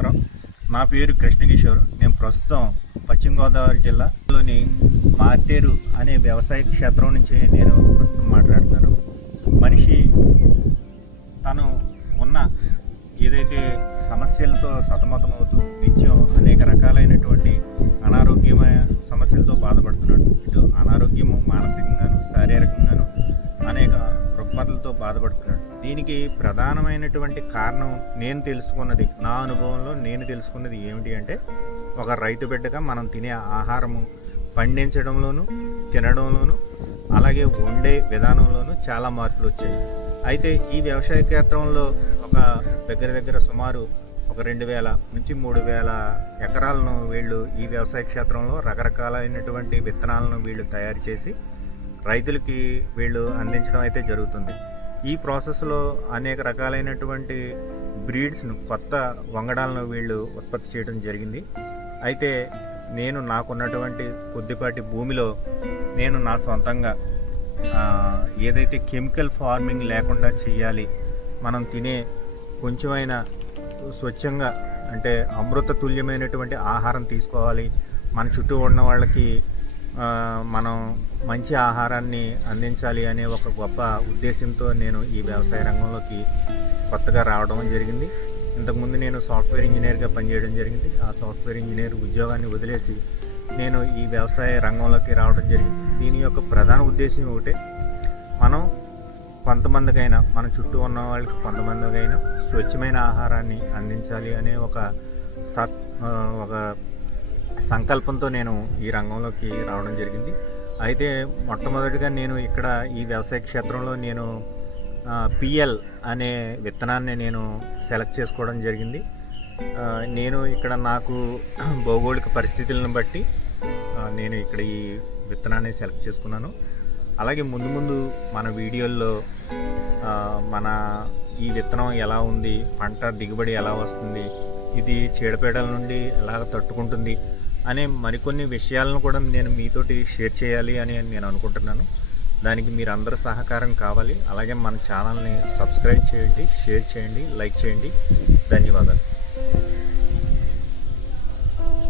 నమస్కారం. నా పేరు కృష్ణకిషోర్. నేను ప్రస్తుతం పశ్చిమ గోదావరి జిల్లాలోని మార్టేరు అనే వ్యవసాయ క్షేత్రం నుంచి నేను ప్రస్తుతం మాట్లాడుతున్నాను. మనిషి తను ఉన్న ఏదైతే సమస్యలతో సతమతమవుతూ నిత్యం అనేక రకాలైనటువంటి అనారోగ్యమైన సమస్యలతో బాధపడుతున్నాడు. ఇటు అనారోగ్యము మానసికంగాను శారీరకంగాను అనేక రుగ్మతలతో బాధపడుతున్నాడు. దీనికి ప్రధానమైనటువంటి కారణం నేను తెలుసుకున్నది నా అనుభవంలో నేను తెలుసుకున్నది ఏమిటి అంటే ఒక రైతు బిడ్డగా మనం తినే ఆహారము పండించడంలోను తినడంలోను అలాగే వండే విధానంలోనూ చాలా మార్పులు వచ్చాయి. అయితే ఈ వ్యవసాయ క్షేత్రంలో ఒక దగ్గర దగ్గర సుమారు ఒక రెండు వేల నుంచి మూడు వేల ఎకరాలను వీళ్ళు ఈ వ్యవసాయ క్షేత్రంలో రకరకాలైనటువంటి విత్తనాలను వీళ్ళు తయారు చేసి రైతులకి వీళ్ళు అందించడం అయితే జరుగుతుంది. ఈ ప్రాసెస్లో అనేక రకాలైనటువంటి బ్రీడ్స్ను కొత్త వంగడాలను వీళ్ళు ఉత్పత్తి చేయడం జరిగింది. అయితే నేను నాకున్నటువంటి కొద్దిపాటి భూమిలో నేను నా సొంతంగా ఏదైతే కెమికల్ ఫార్మింగ్ లేకుండా చేయాలి మనం తినే కొంచెమైనా స్వచ్ఛంగా అంటే అమృత తుల్యమైనటువంటి ఆహారం తీసుకోవాలి మన చుట్టూ ఉన్న వాళ్ళకి మనం మంచి ఆహారాన్ని అందించాలి అనే ఒక గొప్ప ఉద్దేశంతో నేను ఈ వ్యవసాయ రంగంలోకి కొత్తగా రావడం జరిగింది. ఇంతకుముందు నేను సాఫ్ట్వేర్ ఇంజనీర్గా పనిచేయడం జరిగింది. ఆ సాఫ్ట్వేర్ ఇంజనీర్ ఉద్యోగాన్ని వదిలేసి నేను ఈ వ్యవసాయ రంగంలోకి రావడం జరిగింది. దీని యొక్క ప్రధాన ఉద్దేశం ఒకటే మనం కొంతమందికైనా మన చుట్టూ ఉన్న వాళ్ళకి కొంతమందికైనా స్వచ్ఛమైన ఆహారాన్ని అందించాలి అనే ఒక సత్ ఒక సంకల్పంతో నేను ఈ రంగంలోకి రావడం జరిగింది. అయితే మొట్టమొదటిగా నేను ఇక్కడ ఈ వ్యవసాయ క్షేత్రంలో నేను పిఎల్ అనే విత్తనాన్ని నేను సెలెక్ట్ చేసుకోవడం జరిగింది. నేను ఇక్కడ నాకు భౌగోళిక పరిస్థితులను బట్టి నేను ఇక్కడ ఈ విత్తనాన్ని సెలెక్ట్ చేసుకున్నాను. అలాగే ముందు ముందు మన వీడియోల్లో మన ఈ విత్తనం ఎలా ఉంది పంట దిగుబడి ఎలా వస్తుంది ఇది చీడపీడల నుండి ఎలా తట్టుకుంటుంది అనే మరికొన్ని విషయాలను కూడా నేను మీతోటి షేర్ చేయాలి అని నేను అనుకుంటున్నాను. దానికి మీరు అందరి సహకారం కావాలి. అలాగే మన ఛానల్ని సబ్స్క్రైబ్ చేయండి షేర్ చేయండి లైక్ చేయండి. ధన్యవాదాలు.